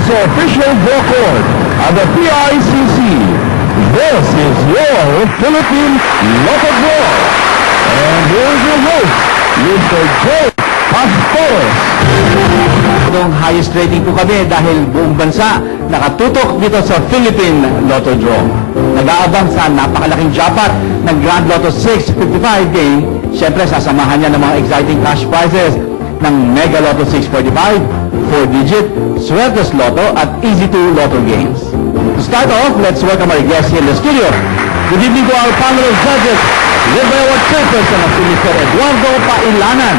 is the official record of the PICC. This is your Philippine Lotto Draw. And here's your host, Mr. Joe Pastores. Itong highest rating po kami dahil buong bansa nakatutok dito sa Philippine Lotto Draw. Nag-aabang sa napakalaking jackpot ng Grand Lotto 655 game. Siyempre, sasamahan niya ng mga exciting cash prizes ng Mega Lotto 645, 4-digit, Suertes Lotto at Easy 2 Lotto games. To start off, let's welcome our guests here in the studio. Good evening to our panel of judges, led by our chairperson of Mr. Eduardo Pailanan.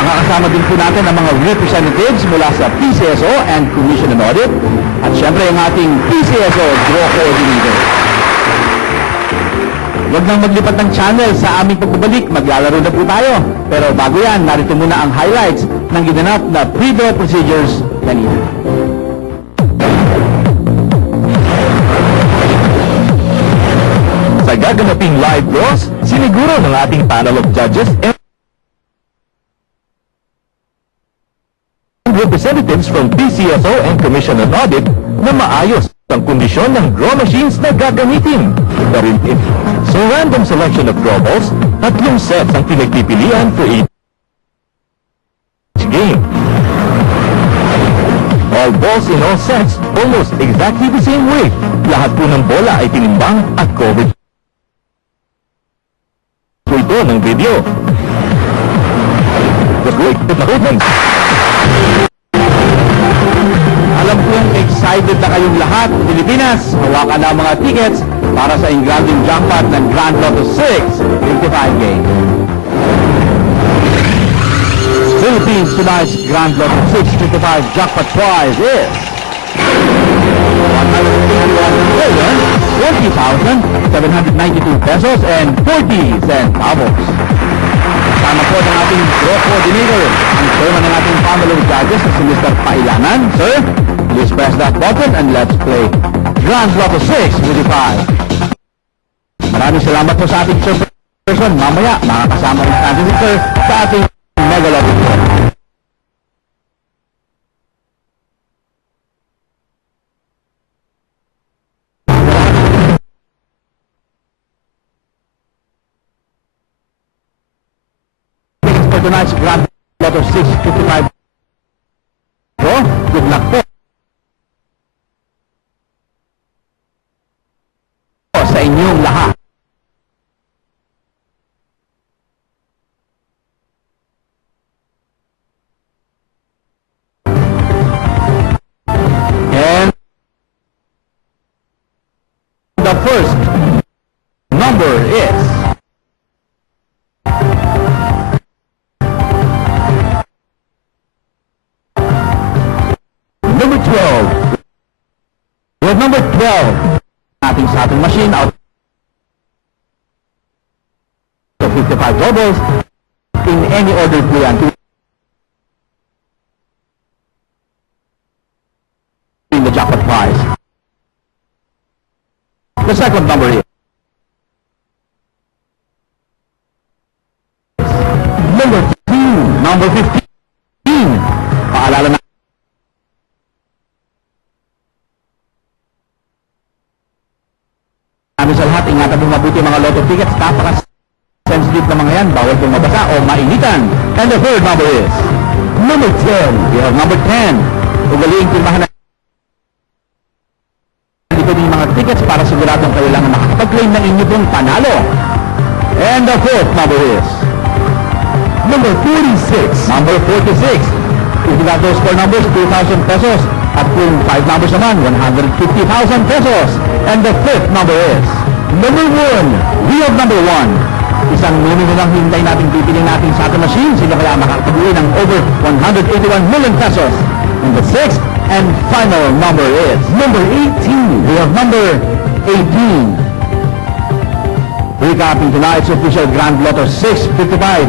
Makakasama din po natin ang mga representatives mula sa PCSO and Commission on Audit at syempre yung ating PCSO Draw Coordinator. Huwag nang maglipat ng channel sa aming pagbabalik, maglalaro na po tayo. Pero bago yan, narito muna ang highlights ng ginanap na pre-draw procedures kanina. Sa gaganaping live draws, siniguro ng ating panel of judges and representatives from PCSO and Commission on Audit na maayos ang kondisyon ng draw machines na gagamitin. So random selection of draw balls, tatlong sets ang pinagpipilian for each game. All balls in all sets almost exactly the same way. Lahat po ng bola ay tinimbang at covered po ito ng video. Alam ko yung excited na kayong lahat. Pilipinas, hawakan na ang mga tickets para sa engraving jackpot ng Grand Lotto 655 game. Philippines tonight's Grand Lotto 655 jackpot prize is 151,20,792 pesos and 40 centavos. Kasama po ng ating draw coordinator, ang chairman ng ating panel of judges na si Mr. Pailanan. Sir, please press that button and let's play Grand Lotto 655. Maraming salamat po sa ating chairperson. Mamaya, makakasama rin natin si Sir sa ating Mega Lotto Draw. For tonight's Grand Lotto 655 draw, good luck po sa inyong lahat. And the first number is number 12. We have number 12. Ating sa ating machine out of 55 doubles in any order po yan. In the jackpot prize. The second number is number 15. Number 15. Paalala na sa lahat, ingatan mo mabuti mga lotto tickets. Napaka-sensitive na mga yan. Bawal pong mabasa o mainitan. And the third number is number 10. We have number 10. Ugaliing timahan na dito yung mga tickets para siguradong kayo lang makakapag-claim ng inyo pong panalo. And the fourth number is number 46. Number 46. If you got those four numbers, 2,000 pesos. At kung 5 numbers naman, 150,000 pesos. And the fifth number is number 1. We have number 1. Isang numero lang hintay natin pipili natin sa ating machine. Sino kaya makakabuhi ng over 181 million pesos. And the sixth and final number is number 18. We have number 18. Recapping tonight's official Grand Lotto 655.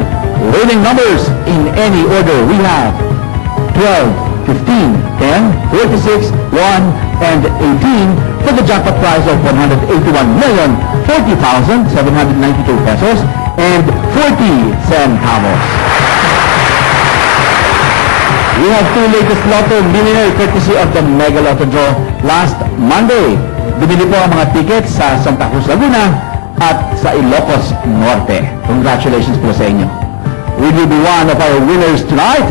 Winning numbers in any order we have 12, 15, 10, 46, 1, and 18 for the jackpot prize of 181,040,792 pesos and 40 centavos. We have two latest Lotto Millionaire courtesy of the Mega Lotto Draw last Monday. Bumili po ang mga tickets sa Santa Cruz, Laguna at sa Ilocos Norte. Congratulations po sa inyo. Will you be one of our winners tonight?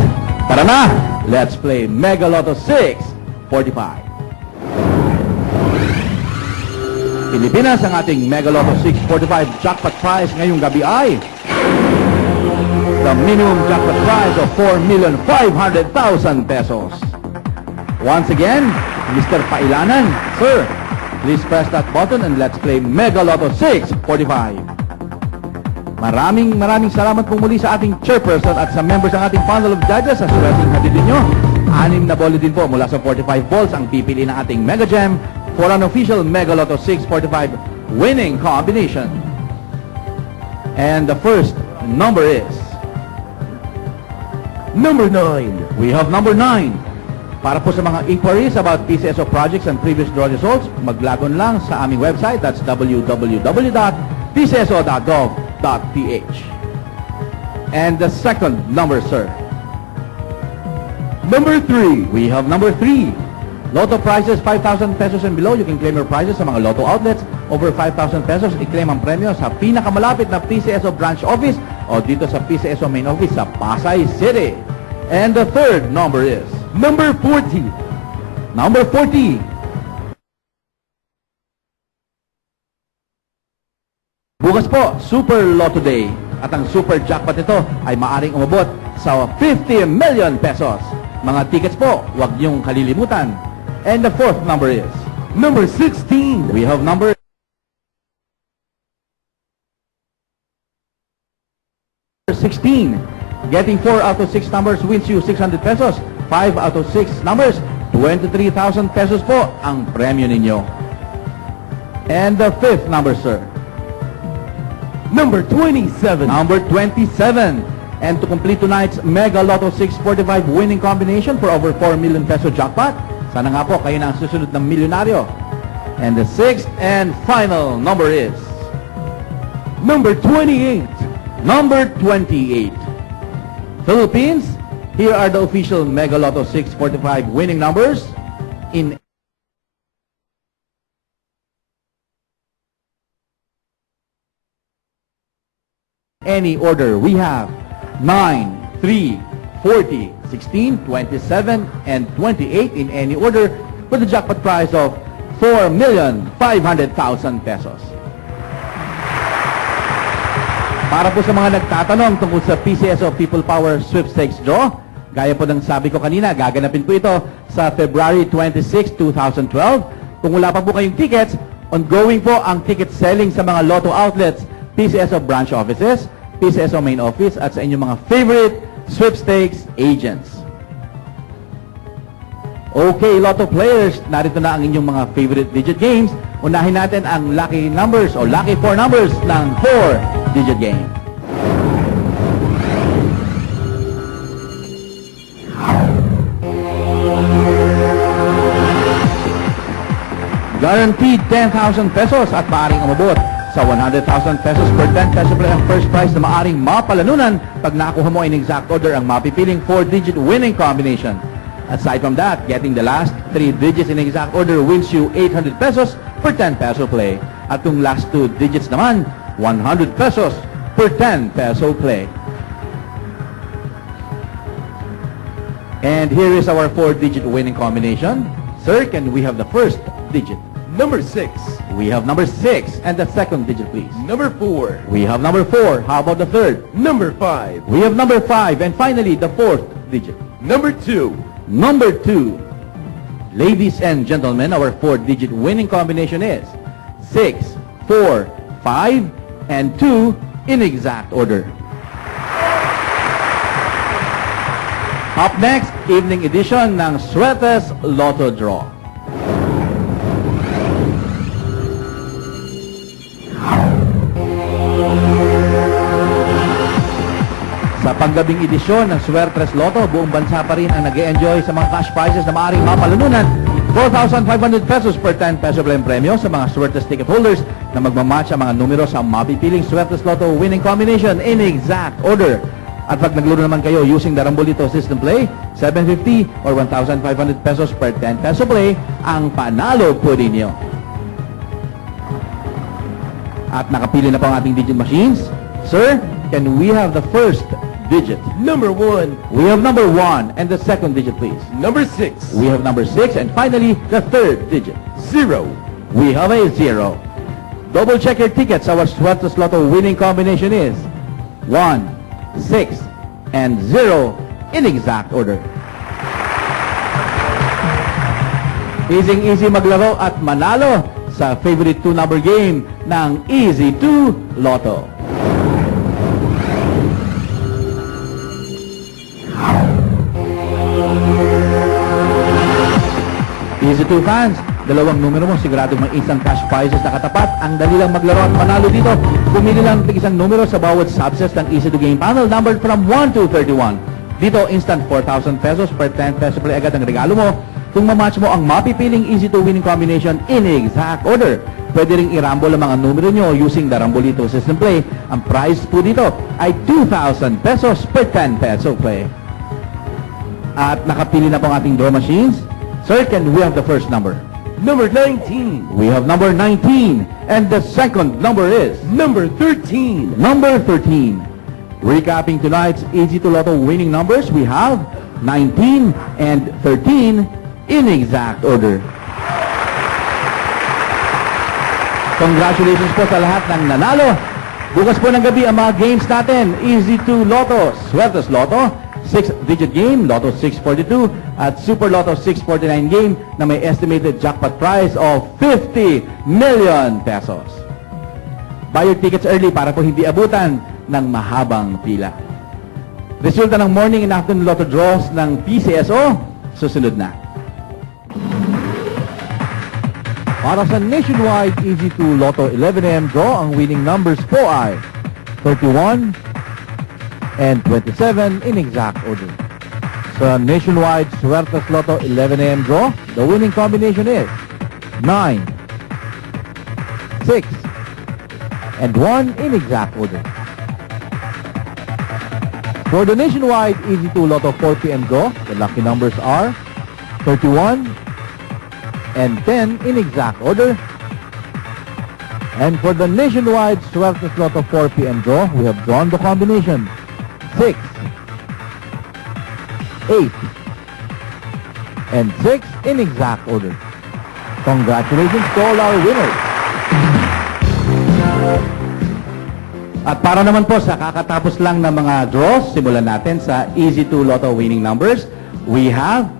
Tara na! Let's play Mega Lotto 645. Pilipinas, ang ating Mega Lotto 645 jackpot prize ngayong gabi ay the minimum jackpot prize of 4,500,000 pesos. Once again, Mr. Pailanan, sir, please press that button and let's play Mega Lotto 645. Maraming salamat po muli sa ating chairperson at sa members ng ating panel of judges sa swerteng hatid ninyo. 6 na bola din po mula sa 45 balls ang pipili ng ating Mega Gem for an official Mega Lotto 645 winning combination. And the first number is number 9. We have number 9. Para po sa mga inquiries about PCSO projects and previous draw results, maglagon lang sa aming website. That's www.pcso.gov.ph. And the second number, sir. Number 3. We have number 3. Lotto prizes 5,000 pesos and below. You can claim your prizes sa mga Lotto outlets. Over 5,000 pesos, i-claim ang premyo sa pinakamalapit na PCSO branch office o dito sa PCSO main office sa Pasay City. And the third number is number 40. Number 40. Bukas po, Super Lotto Day. At ang super jackpot nito ay maaring umabot sa 50 million pesos. Mga tickets po, huwag niyong kalilimutan. And the fourth number is number 16. We have number 16. Getting 4 out of 6 numbers wins you 600 pesos. 5 out of 6 numbers, 23,000 pesos po ang premyo ninyo. And the fifth number, sir. Number 27. Number 27. And to complete tonight's Mega Lotto 645 winning combination for over 4 million peso jackpot, sana nga po kayo na ang susunod ng milyonaryo. And the sixth and final number is number 28. Number 28. Philippines, here are the official Mega Lotto 645 winning numbers in any order. We have 9, 3, 40, 16, 27, and 28 in any order with a jackpot prize of 4,500,000 pesos. Para po sa mga nagtatanong tungkol sa PCSO People Power Sweepstakes Draw, gaya po ng sabi ko kanina, gaganapin po ito sa February 26, 2012. Kung wala pa po kayong tickets, ongoing po ang ticket selling sa mga Lotto outlets, PCSO branch offices, PCSO main office, at sa inyong mga favorite sweepstakes agents. Okay, Lotto players, narito na ang inyong mga favorite digit games. Unahin natin ang lucky numbers o lucky 4 numbers ng 4-digit game. Guaranteed 10,000 pesos at maaaring umabot sa 100,000 pesos per 10 peso play ang first prize na maaaring mapalanunan pag nakuha mo in exact order ang mapipiling 4-digit winning combination. Aside from that, getting the last 3 digits in exact order wins you 800 pesos per 10 peso play. At yung last 2 digits naman, 100 pesos per 10 peso play. And here is our 4-digit winning combination. Sir, can we have the first digit? Number 6. We have number 6. And the second digit, please. Number 4. We have number 4. How about the third? Number 5. We have number 5. And finally, the fourth digit. Number 2. Number 2. Ladies and gentlemen, our 4-digit winning combination is 6, 4, 5, and 2 in exact order. Up next, evening edition ng Suertes Lotto Draw. Sa panggabing edisyon ng Suertes Lotto, buong bansa pa rin ang nag-e-enjoy sa mga cash prizes na maaaring mapalanunan. 4,500 pesos per 10 peso play premyo sa mga Suertes ticket holders na magmamatch ang mga numero sa mapipiling Suertes Lotto winning combination in exact order. At pag naglaro naman kayo using the Rambolito System Play, 750 or 1,500 pesos per 10 peso play ang panalo po ninyo. At nakapili na po ang ating digit machines. Sir, can we have the first digit? Number 1. We have number 1 and the second digit, please. Number 6. We have number 6 and finally the third digit. 0. We have a 0. Double check your tickets. Our Suertes Lotto winning combination is 1, 6, and 0 in exact order. Easy maglaro at manalo sa favorite 2-number game ng Easy 2 Lotto. Easy 2 fans, dalawang numero mo siguradong may isang cash prizes na katapat. Ang dali lang maglaro at manalo dito. Pumili lang ng isang numero sa bawat subsets ng Easy 2 game panel numbered from 1 to 31. Dito, instant 4,000 pesos per 10 peso play agad ang regalo mo kung mamatch mo ang mapipiling Easy 2 winning combination in exact order. Pwede ring irambol ang mga numero nyo using the Rambolito System Play. Ang prize po dito ay 2,000 pesos per 10 peso play. At nakapili na po ang ating draw machines. Sir, can we have the first number? Number 19. We have number 19, and the second number is Number 13. number 13. Recapping tonight's Easy 2 Lotto winning numbers, we have 19 and 13 in exact order. Congratulations po sa lahat ng nanalo. Bukas po ng gabi ang mga games natin. Easy 2 Lotto, Suertes Lotto, 6-digit game, Lotto 642, at Super Lotto 649 game na may estimated jackpot prize of 50 million pesos. Buy your tickets early para po hindi abutan ng mahabang pila. Resulta ng morning and afternoon Lotto draws ng PCSO, susunod na. Para sa nationwide Easy 2 Lotto 11am draw, ang winning numbers po ay 31 and 27 in exact order. Sa nationwide Suertes Lotto 11am draw, the winning combination is 9, 6, and 1 in exact order. For the nationwide Easy 2 Lotto 4pm draw, the lucky numbers are 31 and 10 in exact order. And for the nationwide Suertes Lotto 4pm draw, we have drawn the combination 6, 8, and 6 in exact order. Congratulations to all our winners. At para naman po sa kakatapos lang ng mga draws, simulan natin sa Easy 2 Lotto winning numbers. We have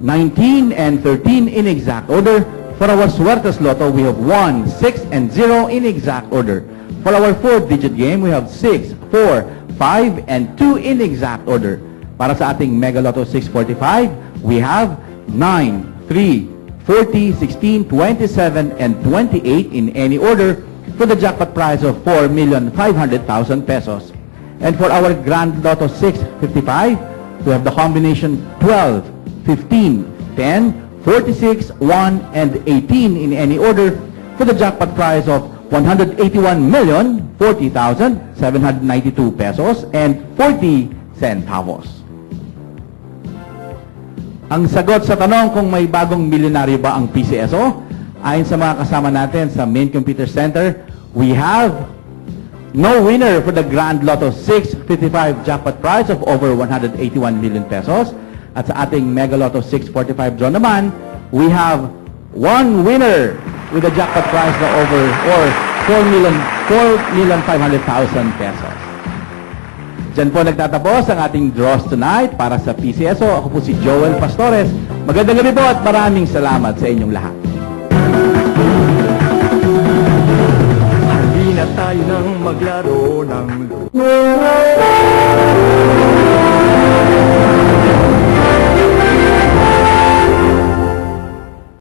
19 and 13 in exact order. For our Suertes Lotto, we have 1, 6, and 0 in exact order. For our 4-digit game, we have 6, 4, 5, and 2 in exact order. Para sa ating Mega Lotto 645, we have 9, 3, 40, 16, 27, and 28 in any order for the jackpot prize of 4,500,000 pesos. And for our Grand Lotto 655, we have the combination 12, 15, 10, 46, 1, and 18 in any order for the jackpot prize of 181,040,792 pesos and 40 centavos. Ang sagot sa tanong kung may bagong milyonaryo ba ang PCSO, ayon sa mga kasama natin sa Main Computer Center, we have no winner for the Grand Lotto 655 jackpot prize of over 181 million pesos. At sa ating Mega Lotto 645 draw naman, we have one winner with a jackpot prize na over or 4,500,000 pesos. Diyan po nagtatapos ang ating draws tonight para sa PCSO. Ako po si Joel Pastores. Magandang gabi po at maraming salamat sa inyong lahat. Hindi na tayo nang maglaro ng